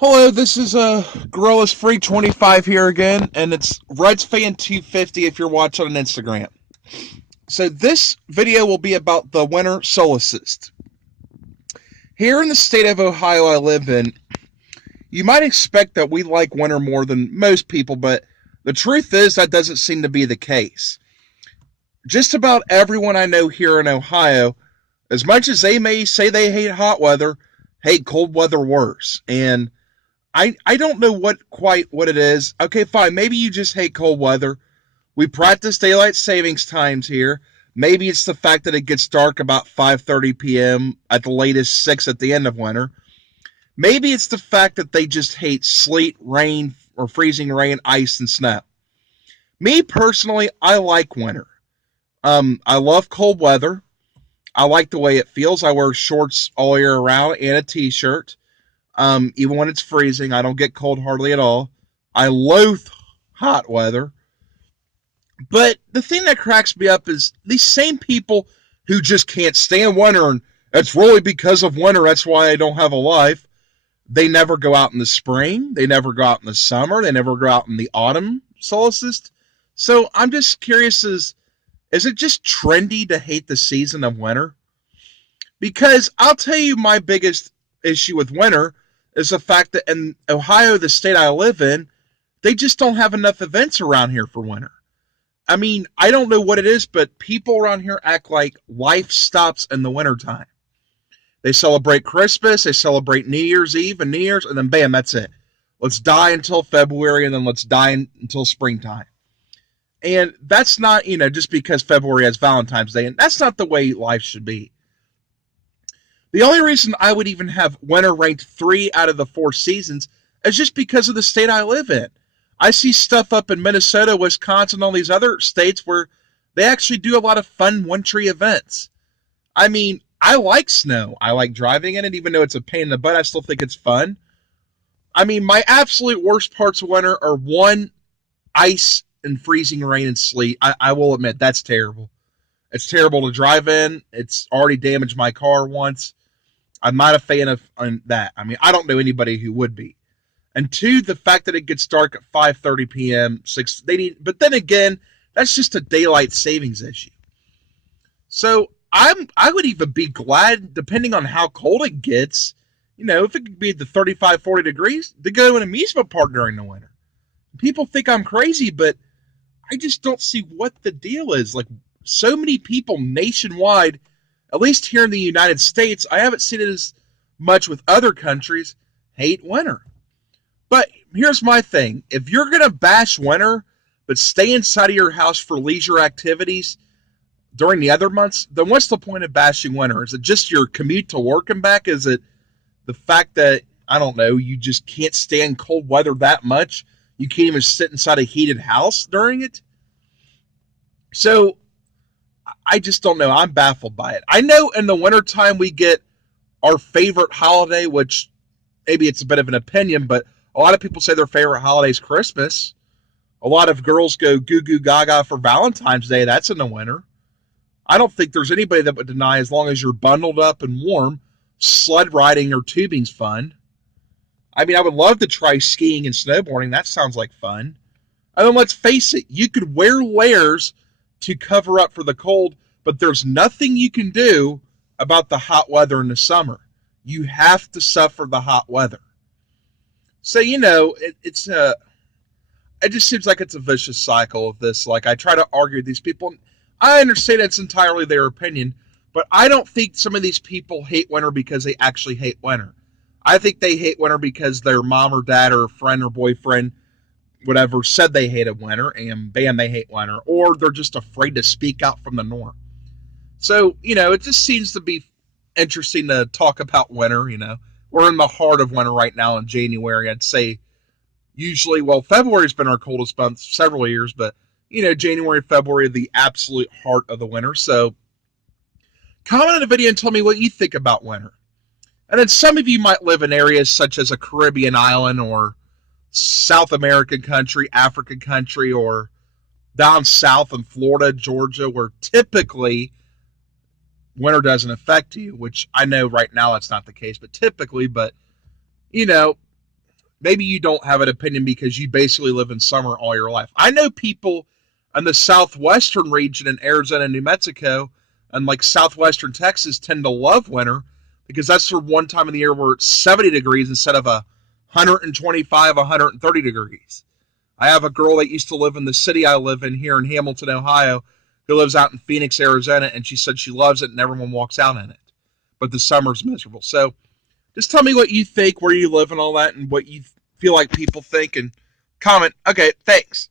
Hello, this is Gorillas Free 25 here again, and it's Reds Fan 250 if you're watching on Instagram. So this video will be about the winter solstice. Here in the state of Ohio I live in, you might expect that we like winter more than most people, but the truth is that doesn't seem to be the case. Just about everyone I know here in Ohio, as much as they may say they hate hot weather, hate cold weather worse. And I don't know what it is. Okay, fine. Maybe you just hate cold weather. We practice daylight savings times here. Maybe it's the fact that it gets dark about 5:30 p.m. at the latest 6 at the end of winter. Maybe it's the fact that they just hate sleet, rain, or freezing rain, ice, and snow. Me personally, I like winter. I love cold weather. I like the way it feels. I wear shorts all year round and a t-shirt. Even when it's freezing, I don't get cold hardly at all. I loathe hot weather. But the thing that cracks me up is these same people who just can't stand winter, and it's really because of winter, that's why I don't have a life. They never go out in the spring. They never go out in the summer. They never go out in the autumn solstice. So I'm just curious, is it just trendy to hate the season of winter? Because I'll tell you my biggest issue with winter is the fact that in Ohio, the state I live in, they just don't have enough events around here for winter. I mean, I don't know what it is, but people around here act like life stops in the wintertime. They celebrate Christmas, they celebrate New Year's Eve and New Year's, and then bam, that's it. Let's die until February, and then let's die until springtime. And that's not, just because February has Valentine's Day, and that's not the way life should be. The only reason I would even have winter ranked 3 out of the 4 seasons is just because of the state I live in. I see stuff up in Minnesota, Wisconsin, all these other states where they actually do a lot of fun wintry events. I mean, I like snow. I like driving in it, even though it's a pain in the butt. I still think it's fun. I mean, my absolute worst parts of winter are one, ice and freezing rain and sleet. I will admit that's terrible. It's terrible to drive in. It's already damaged my car once. I'm not a fan of that. I mean, I don't know anybody who would be. And 2, the fact that it gets dark at 5:30 p.m. 6. But then again, that's just a daylight savings issue. So I would even be glad, depending on how cold it gets, if it could be the 35, 40 degrees, to go to an amusement park during the winter. People think I'm crazy, but I just don't see what the deal is. Like, so many people nationwide, at least here in the United States, I haven't seen it as much with other countries, hate winter. But here's my thing. If you're going to bash winter, but stay inside of your house for leisure activities during the other months, then what's the point of bashing winter? Is it just your commute to work and back? Is it the fact that, I don't know, you just can't stand cold weather that much? You can't even sit inside a heated house during it? So I just don't know. I'm baffled by it. I know in the wintertime we get our favorite holiday, which maybe it's a bit of an opinion, but a lot of people say their favorite holiday is Christmas. A lot of girls go goo goo gaga for Valentine's Day. That's in the winter. I don't think there's anybody that would deny, as long as you're bundled up and warm, sled riding or tubing's fun. I mean, I would love to try skiing and snowboarding. That sounds like fun. I mean, let's face it, you could wear layers to cover up for the cold, but there's nothing you can do about the hot weather in the summer. You have to suffer the hot weather. So, it just seems like it's a vicious cycle of this. Like, I try to argue with these people. I understand it's entirely their opinion, but I don't think some of these people hate winter because they actually hate winter. I think they hate winter because their mom or dad or friend or boyfriend, whatever, said they hated winter, and bam, they hate winter. Or they're just afraid to speak out from the norm. So, it just seems to be interesting to talk about winter. We're in the heart of winter right now in January. I'd say usually, February's been our coldest month several years, but, January, February, the absolute heart of the winter. So comment on the video and tell me what you think about winter. And then some of you might live in areas such as a Caribbean island or South American country, African country, or down south in Florida, Georgia, where typically winter doesn't affect you, which I know right now that's not the case, but typically, you know, maybe you don't have an opinion because you basically live in summer all your life. I know people in the southwestern region in Arizona and New Mexico and like southwestern Texas tend to love winter because that's the one time of the year where it's 70 degrees instead of 125, 130 degrees. I have a girl that used to live in the city I live in here in Hamilton, Ohio, who lives out in Phoenix, Arizona, and she said she loves it and everyone walks out in it. But the summer's miserable. So just tell me what you think, where you live and all that, and what you feel like people think, and comment. Okay, thanks.